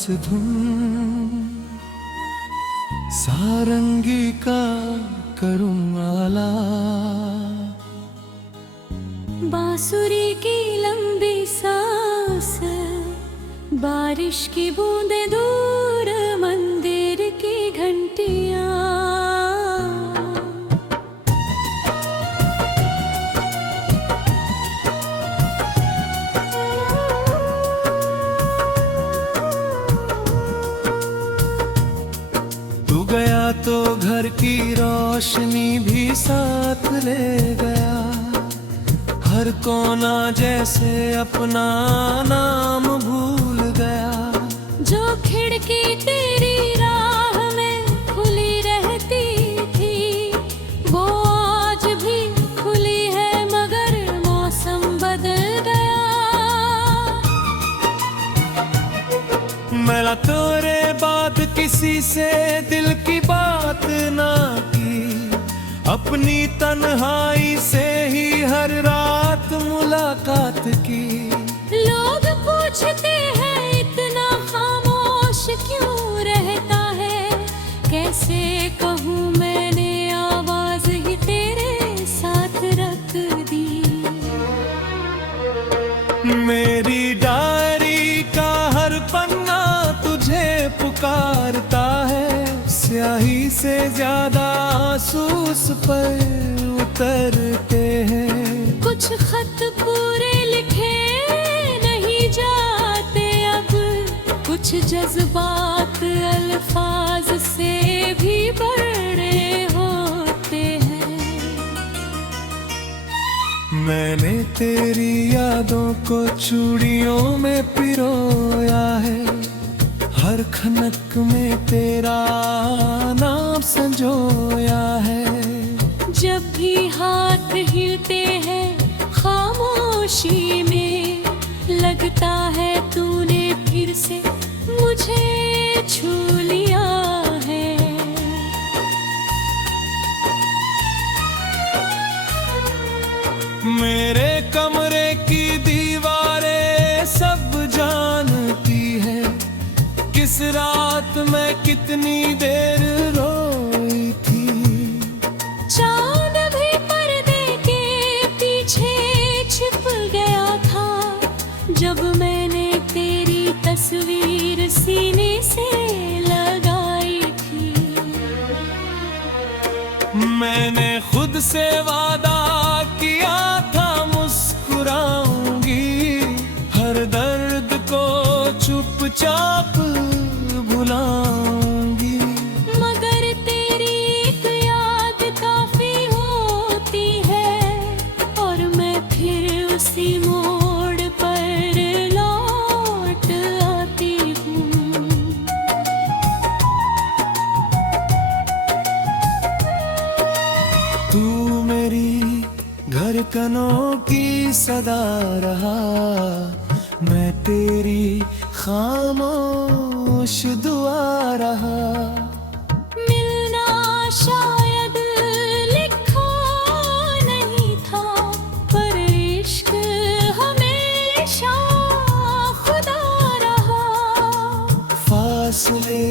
उदास धुन सारंगी का करूं आलाप। बांसुरी की लंबी सांस, बारिश की बूंदे, दूर मंदिर की घंटियां। तू गया तो घर की रोशनी भी साथ ले गया, हर कोना जैसे अपना नाम भूल गया। जो खिड़की तेरी राह में खुली रहती थी, वो आज भी खुली है, मगर मौसम बदल गया। मैंने तेरे बाद किसी से दिल की बात ना की, अपनी तन्हाई से ही हर रात मुलाकात की। लोग पूछते हैं इतना खामोश क्यों रहता है, कैसे कहूँ मैंने आवाज ही तेरे साथ रख दी। मेरी डायरी का हर पन्ना तुझे पुकारता है, स्याही से ज्यादा आंसू उस पर उतरते हैं। कुछ खत पूरे लिखे नहीं जाते अब, कुछ जज्बात अल्फाज से भी बड़े होते हैं। मैंने तेरी यादों को चूड़ियों में पिरोया है, हर खनक में तेरा नाम संजोया है। जब भी हाथ हिलते हैं खामोशी में, लगता है तूने फिर से मुझे छू लिया है। मेरे कमरे की दीवारें सब जानती है, किस रात मैं कितनी देर रोई थी। चांद भी पर्दे के पीछे छिप गया था, जब मैंने तेरी तस्वीर सीने से लगाई थी। मैंने खुद से वादा किया था मुस्कुराऊंगी, हर दर्द को चुपचाप भुलाऊंगी। मगर तेरी एक याद काफी होती है, और मैं फिर उसी मोड़ पर लौट आती हूँ। तू मेरी धड़कनों की सदा रहा, मैं तेरी खामोश दुआ रहा। मिलना शायद लिखा नहीं था, पर इश्क हमेशा खुदा रहा। फासले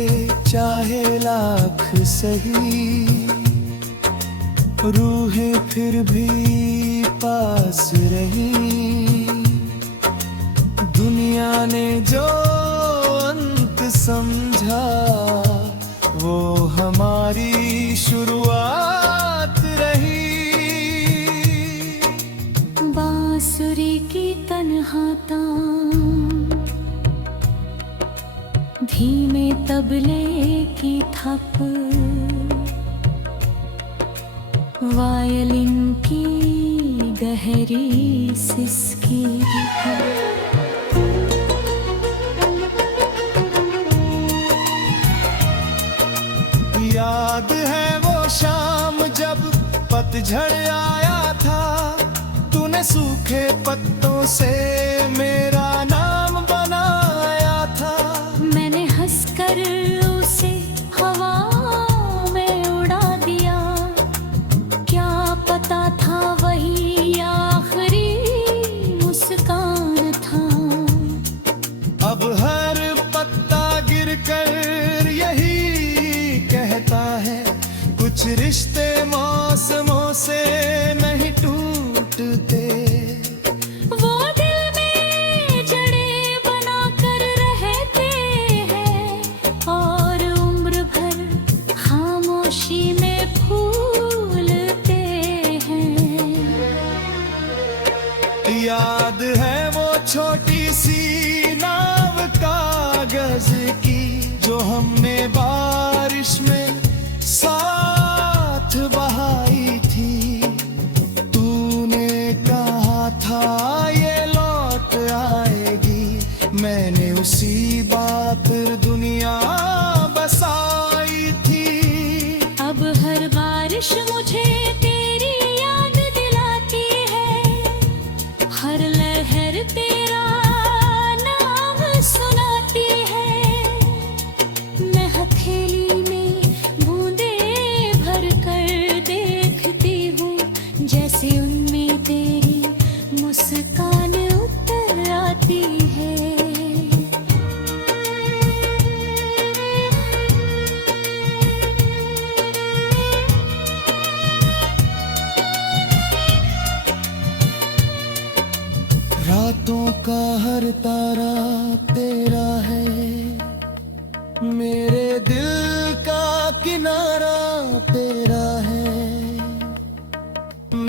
चाहे लाख सही, रूहें फिर भी पास रही। दुनिया ने जो अंत समझा, वो हमारी शुरुआत रही। बांसुरी की तन्हा तान, धीमे तबले की थप, वायलिन की गहरी सिसकी। याद है वो शाम जब पतझड़ आया था, तूने सूखे पत्तों से मेरा नाम बनाया था। मैंने हंसकर उसे हवा में उड़ा दिया, क्या पता था वही आखिरी मुस्कान था। अब हर पत्ता कुछ रिश्ते मौसमों से नहीं टूटते, वो दिल में जड़ें बनाकर रहते हैं और उम्र भर खामोशी में फूलते हैं। याद है वो छोटी सी नाव कागज की जो हमने बारिश में साथ बहाई थी। तूने कहा था ये लौट आएगी, मैंने उसी बात दुनिया बसाई थी। अब हर बारिश मुझे तेरी याद दिलाती है, हर लहर तेरा नाम सुनाती है। मैं हथेली में बूंदे भर कर देखती हूँ, जैसे उनमें तेरी मुस्कान उतर आती है। रातों का हर तारा तेरा है, मेरे दिल का किनारा तेरा है।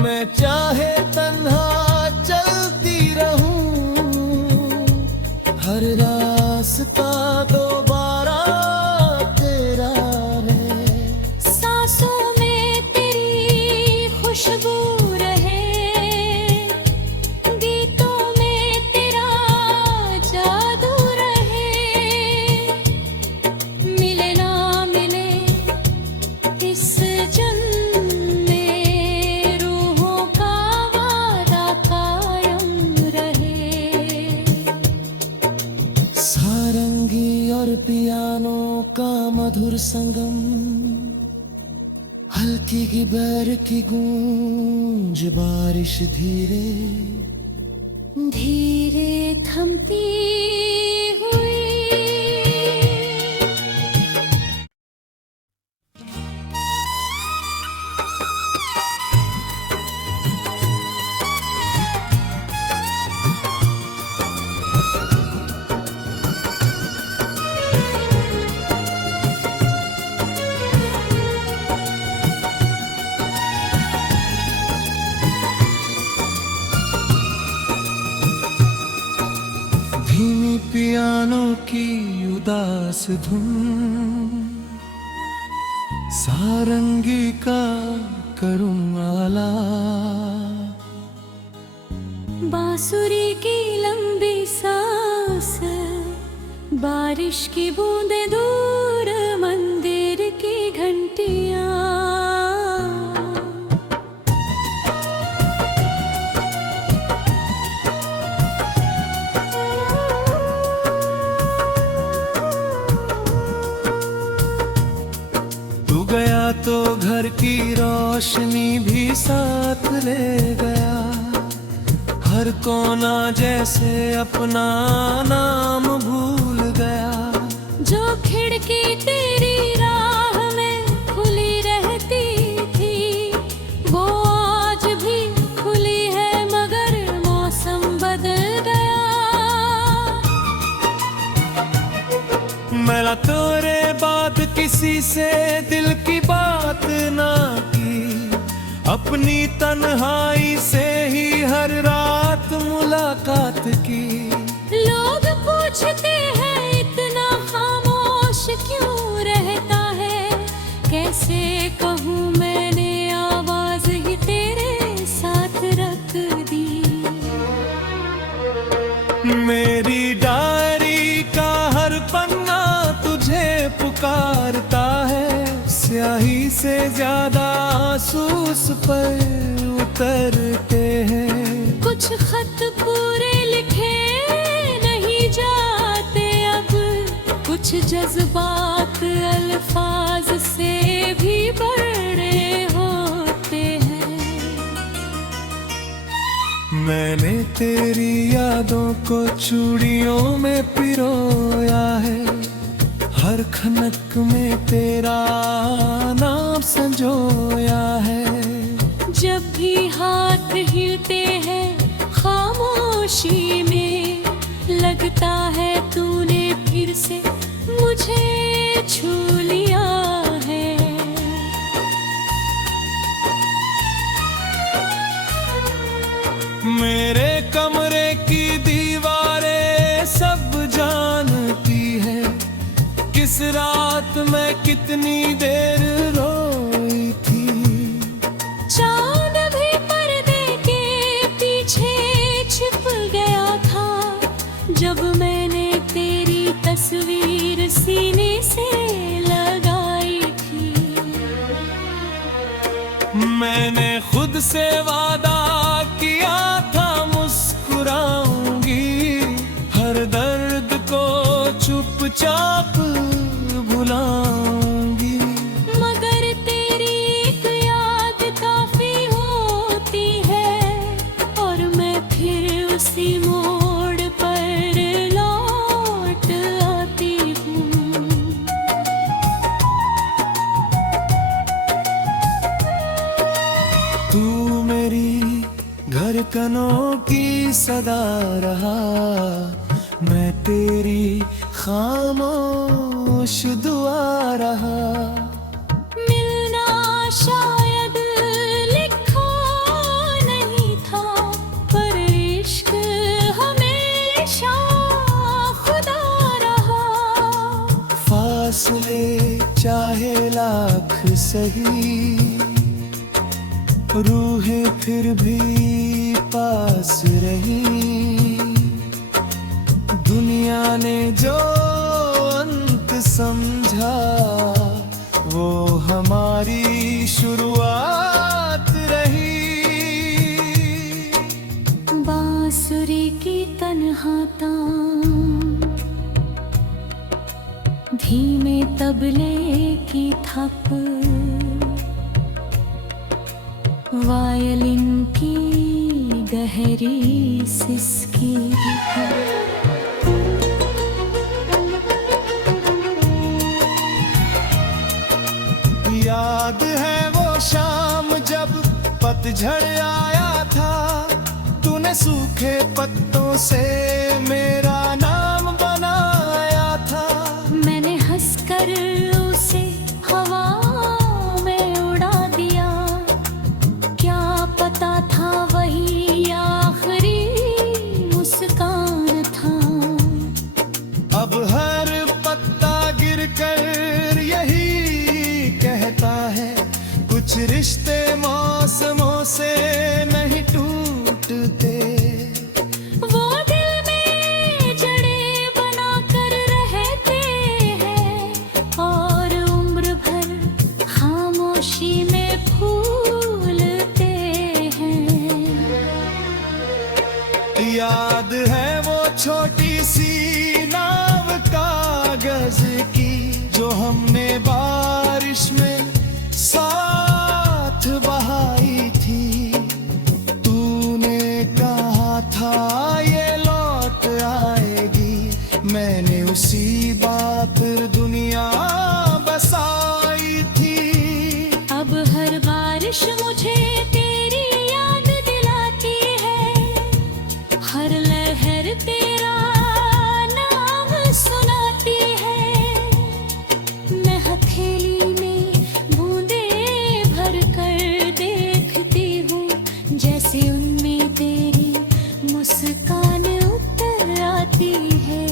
मैं चाहे तन्हा चलती रहूं, हर रास्ता दोबारा तेरा है। सांसों में तेरी खुशबू रहे, गीतों में तेरा जादू रहे। मिले ना मिले इस जन्म में, रूहों का वादा कायम रहे। सारंगी और पियानो का मधुर संगम, हल्की की बैर की गूंज, बारिश धीरे धीरे थमती हुई। धीमी पियानो की उदास धुन, सारंगी का करूं आलाप। बांसुरी की लंबी सांस, बारिश की बूंदे दूर, मंदिर की घंटियां। तू गया तो घर की रोशनी भी साथ ले गया, हर कोना जैसे अपना नाम भूल गया। जो खिड़की तेरी राह में खुली रहती थी, वो आज भी खुली है, मगर मौसम बदल गया। मैंने तेरे बाद किसी से दिल की बात ना की, अपनी तन्हाई से ही हर रात मुलाकात की। लोग पूछते हैं इतना खामोश क्यों रहता है, कैसे कहूँ मैंने आवाज ही तेरे साथ रख दी। मेरी डायरी का हर पन्ना तुझे पुकारता है, स्याही से ज्यादा आंसू उस पर उतरते हैं। कुछ खत पूरे लिखे नहीं जाते अब, कुछ जज्बात अल्फाज से भी बड़े होते हैं। मैंने तेरी यादों को चूड़ियों में पिरोया है, हर खनक में तेरा नाम संजोया है। जब भी हाथ हिलते हैं खामोशी में, लगता है तूने फिर से मुझे छू लिया है। मेरे कमरे की दीवारें सब जानती है, किस रात मैं कितनी देर रोई थी। चांद भी पर्दे के पीछे छिप गया था, जब मैंने तेरी तस्वीर सीने से लगाई थी। मैंने खुद से वादा किया था मुस्कुराऊंगी, हर दर्द को चुपचाप भुलाऊंगी। मगर तेरी एक याद काफी होती है, और मैं फिर उसी मोड़ पर लौट आती हूँ। तू मेरी धड़कनों की सदा रहा, मैं तेरी खामोश दुआ रहा। मिलना शायद लिखा नहीं था, पर इश्क हमेशा खुदा रहा। फासले चाहे लाख सही, रूहें फिर भी पास रही। दुनिया ने जो अंत समझा, वो हमारी शुरुआत रही। बांसुरी की तन्हा तान, धीमे तबले की थप, वायलिन की गहरी सिसकी। याद है वो शाम जब पतझड़ आया था, तूने सूखे पत्तों से मेरा नाम बनाया था। मैंने हंसकर उसे हवा में उड़ा दिया, क्या पता था वही आखिरी मुस्कान था। अब हर पत्ता गिरकर यही कहता है, कुछ रिश्ते मौसमों से नहीं टूटते। वो दिल में जड़ें बनाकर रहते हैं, और उम्र भर खामोशी में फूलते हैं। याद है वो छोटी सी नाव कागज की, जो हमने बारिश में साथ बहाई थी। तूने कहा था ये लौट आएगी, मैंने उसी बात पर दुनिया बसाई थी। अब हर बारिश मुझे तेरी याद दिलाती है, हर लहर तेरा नाम सुनाती है। मैं हथेली में बूंदे भर कर देखती हूँ, जैसे उनमें तेरी मुस्कान उतर आती है।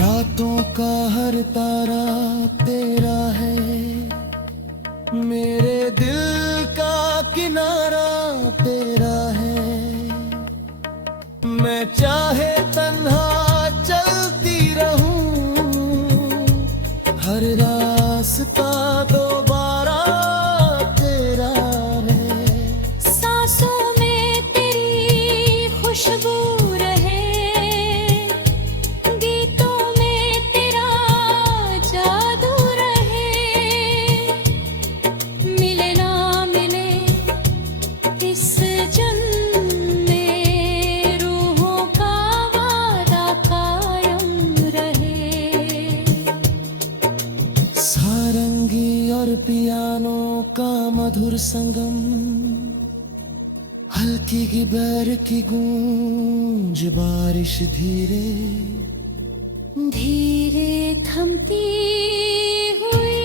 रातों का हर तारा तेरा है, मेरे दिल का किनारा तेरा है। मैं चाहे तन्हा चलती रहूं, हर रास्ता दोबारा तेरा है। सांसों में तेरी खुशबू रहे, गीतों में तेरा जादू मधुर संगम, हल्की गिबर की गूंज, बारिश धीरे धीरे थमती हुई।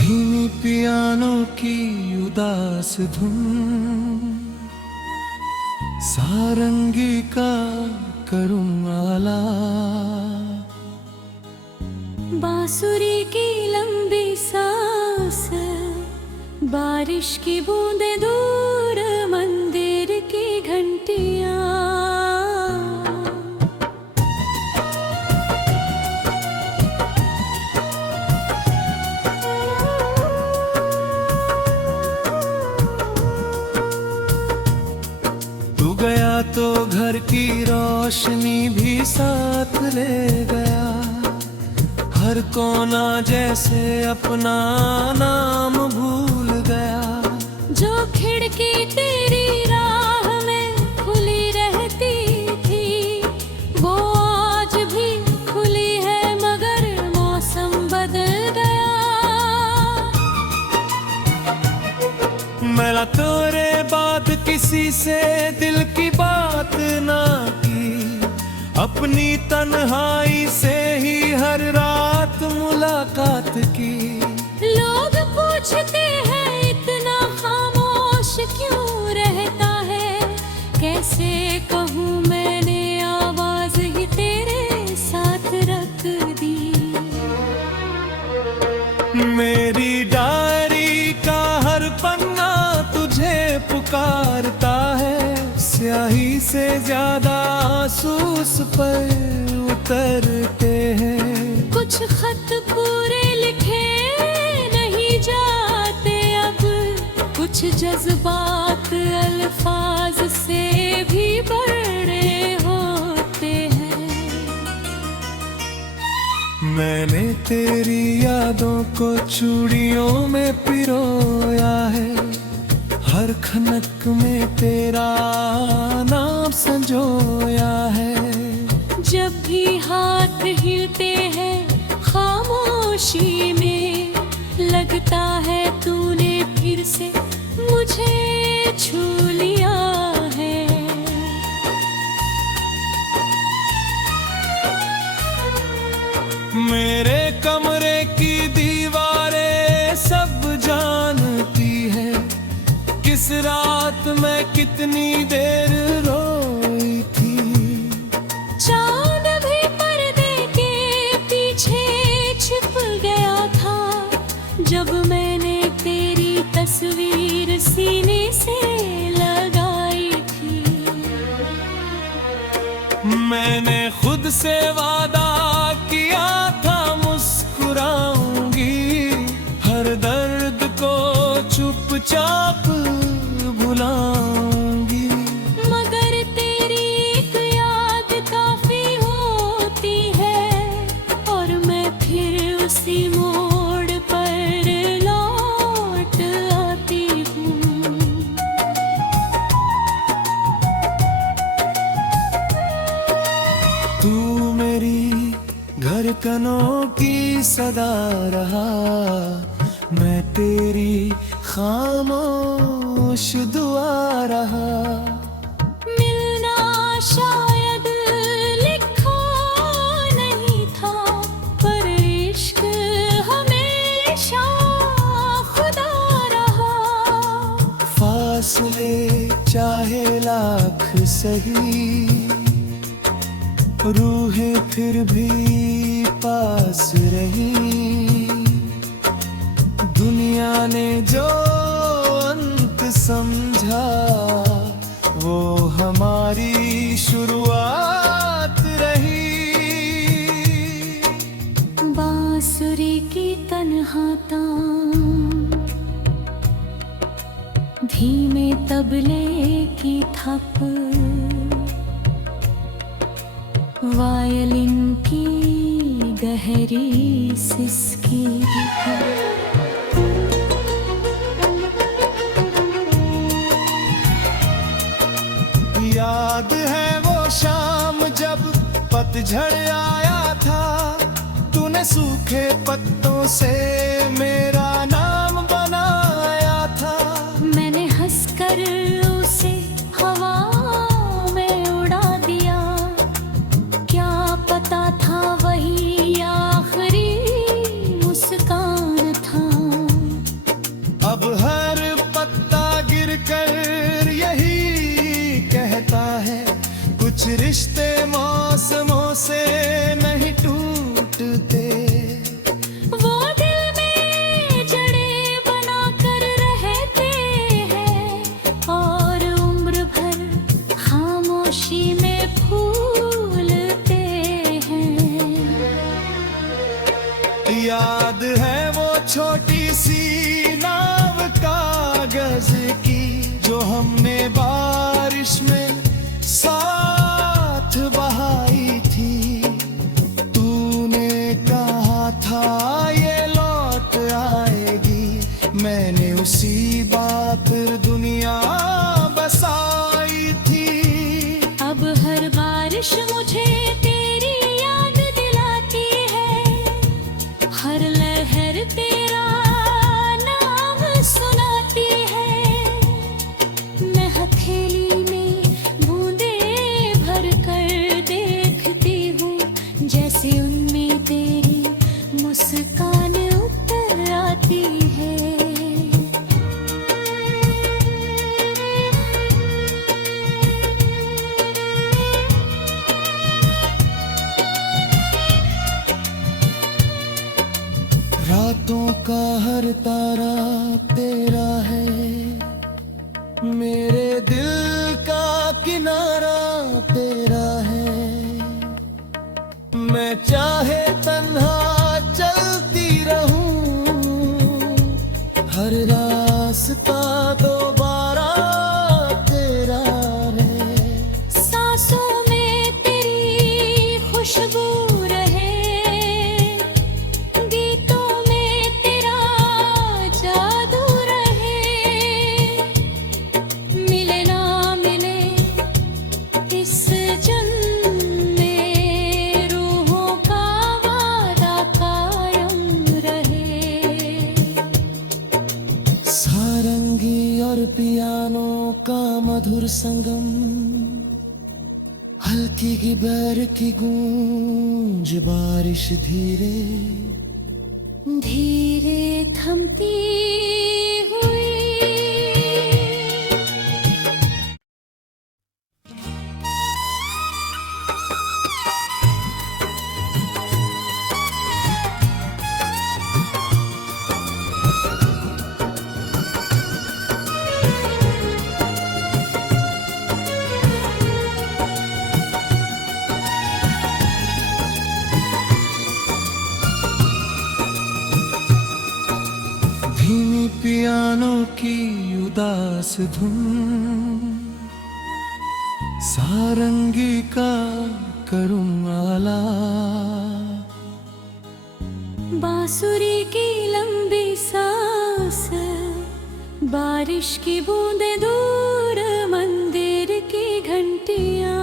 धीमी पियानो की उदास धुन, सारंगी का करुण आलाप, बांसुरी की लंबी सांस, बारिश की बूंदे दूर, मंदिर की घंटियां। तू गया तो घर की रोशनी भी साथ ले गया, हर कोना जैसे अपना नाम भूल गया। जो खिड़की तेरी राह में खुली रहती थी, वो आज भी खुली है, मगर मौसम बदल गया। मैंने तेरे बाद किसी से दिल की बात ना की, अपनी तन्हाई से ही हर रात मुलाकात की। लोग पूछते हैं इतना खामोश क्यों रहता है, कैसे कहूँ मैंने आवाज ही तेरे साथ रख दी। मेरी डायरी का हर पन्ना तुझे पुकारता है, स्याही से ज्यादा आंसू उस पर उतरते हैं। कुछ खत पूरे लिखे नहीं जाते अब, कुछ जज्बात अल्फाज से भी बड़े होते हैं। मैंने तेरी यादों को चूड़ियों में पिरोया है, हर खनक में तेरा नाम संजोया है। जब भी हाथ हिलते हैं खामोशी में, लगता है तूने फिर से मुझे छू लिया है। मेरे कमरे की दीवारें सब जानती है, किस रात मैं कितनी देर रोई थी। चांद भी पर्दे के पीछे छिप गया था, जब मैंने तेरी तस्वीर सीने से लगाई थी। मैंने खुद से वादा किया था मुस्कुराऊंगी, हर दर्द को चुपचाप भुलाऊंगी। मगर तेरी एक याद काफी होती है, और मैं फिर उसी मोड़ पर लौट आती हूँ। तू मेरी धड़कनों की सदा रहा, मैं तेरी खामोश दुआ रहा। मिलना शायद लिखा नहीं था, पर इश्क हमेशा खुदा रहा। फासले चाहे लाख सही, रूहें फिर भी पास रही। दुनिया ने जो अंत समझा, वो हमारी शुरुआत रही। बांसुरी की तन्हा तान, धीमे तबले की थप, वायलिन की गहरी सिसकी। याद है वो शाम जब पतझड़ आया था, तूने सूखे पत्तों से मेरा नाम बनाया था। मैंने हंसकर उसे हवा में उड़ा दिया, क्या पता था वही आखिरी मुस्कान था। अब हर पत्ता गिरकर यही कहता है, कुछ रिश्ते मौसमों से नहीं टूटते। वो दिल में जड़ें बनाकर रहते हैं और उम्र भर खामोशी में फूलते हैं। याद है वो छोटी सी नाव कागज की, जो हमने बारिश में साथ बहाई थी। तूने कहा था ये लौट आएगी, मैंने उसी बात पर दुनिया बसाई थी। अब हर बारिश मुझे तेरी याद दिलाती है, हर लहर तेरा नाम सुनाती है। मैं हथेली में बूंदे भर कर देखती हूँ, जैसे उनमें तेरी मुस्कान उतर आती है। रातों का हर तारा तेरा है, मेरे दिल का किनारा तेरा है। मैं चाहे तन्हा चलती रहूं, हर रास्ता दोबारा तेरा है। सांसों में तेरी खुशबू रहे, गीतों में तेरा जादू रहे। मिले ना मिले इस जन्म में, रूहों का वादा कायम रहे। सारंगी और पियानो का मधुर संगम, हल्की की बैर की गूंज, बारिश धीरे धीरे थमती हुई। धीमी पियानो की उदास धुन, सारंगी का करुण आलाप। बांसुरी की लंबी सांस, बारिश की बूंदे दूर, मंदिर की घंटियां।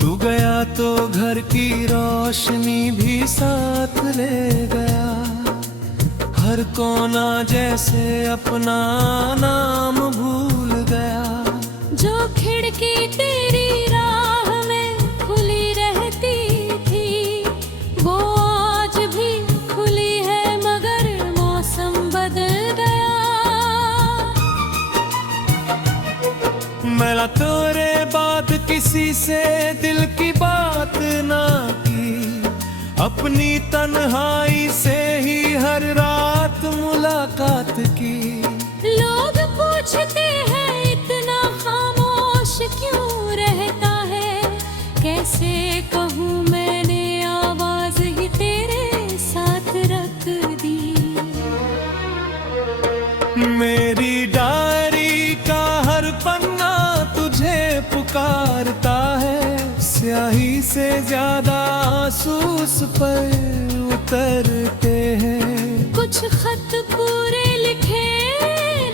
तू गया तो घर की रोशनी भी साथ ले गया, हर कोना जैसे अपना नाम भूल गया। जो खिड़की तेरी राह में खुली रहती थी, वो आज भी खुली है, मगर मौसम बदल गया। मैंने तेरे बाद किसी से दिल की बात ना की, अपनी तन्हाई से ही हर रात मुलाकात की। लोग पूछते हैं इतना खामोश क्यों कैसे कहूँ मैंने आवाज ही तेरे साथ रख दी। मेरी डायरी का हर पन्ना तुझे पुकारता है, स्याही से ज्यादा आंसू उस पर उतरते हैं। कुछ खत पूरे लिखे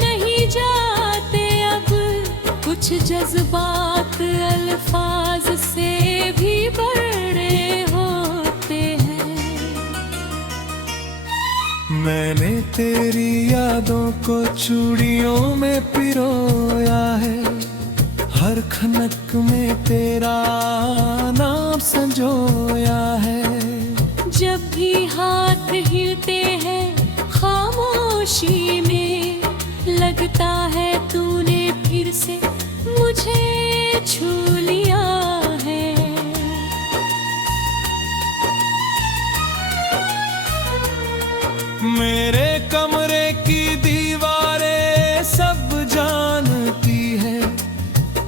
नहीं जाते अब, कुछ जज्बात अल्फाज से भी बड़े होते हैं। मैंने तेरी यादों को चूड़ियों में पिरोया है, हर खनक में तेरा नाम संजोया है। जब भी हाथ हिलते हैं खामोशी में, लगता है तूने फिर से मुझे छू लिया है। मेरे कमरे की दीवारें सब जानती है,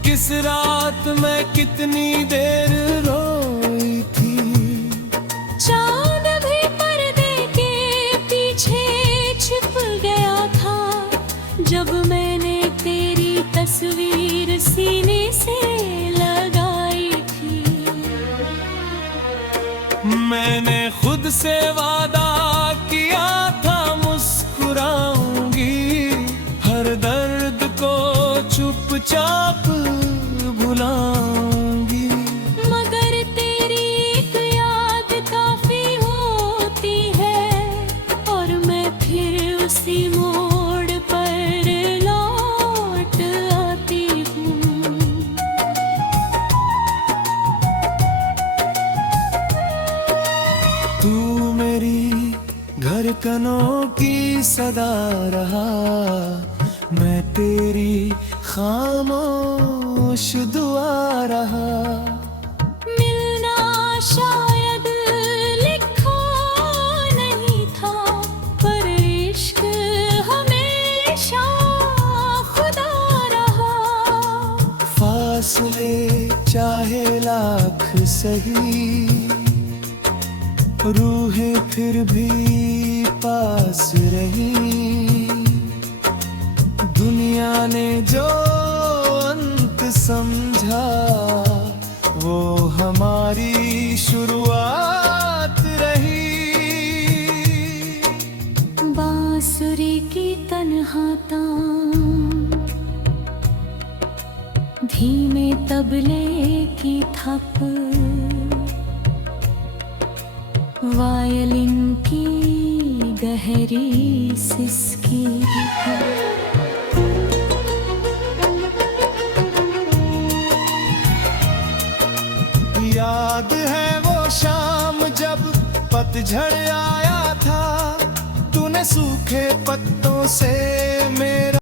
किस रात मैं कितनी देर रोई थी। चांद भी पर्दे के पीछे छिप गया था, जब मैंने तेरी तस्वीर सीने से लगाई थी। मैंने खुद से वादा किया था मुस्कुराऊंगी, हर दर्द को चुपचाप भुलाऊंगी। मगर तेरी एक याद काफी होती है, और मैं फिर उसी मोड़ पर लौट आती हूँ। तू मेरी धड़कनों की सदा रहा, मैं तेरी खामोश दुआ रहा। मिलना शायद लिखा नहीं था, पर इश्क हमेशा खुदा रहा। फासले चाहे लाख सही, रूहें फिर भी पास रही। दुनिया ने जो अंत समझा, वो हमारी शुरुआत रही। बांसुरी की तन्हा तान, धीमे तबले की थप, वायलिन की गहरी सिसकी। याद है वो शाम जब पतझड़ आया था, तूने सूखे पत्तों से मेरे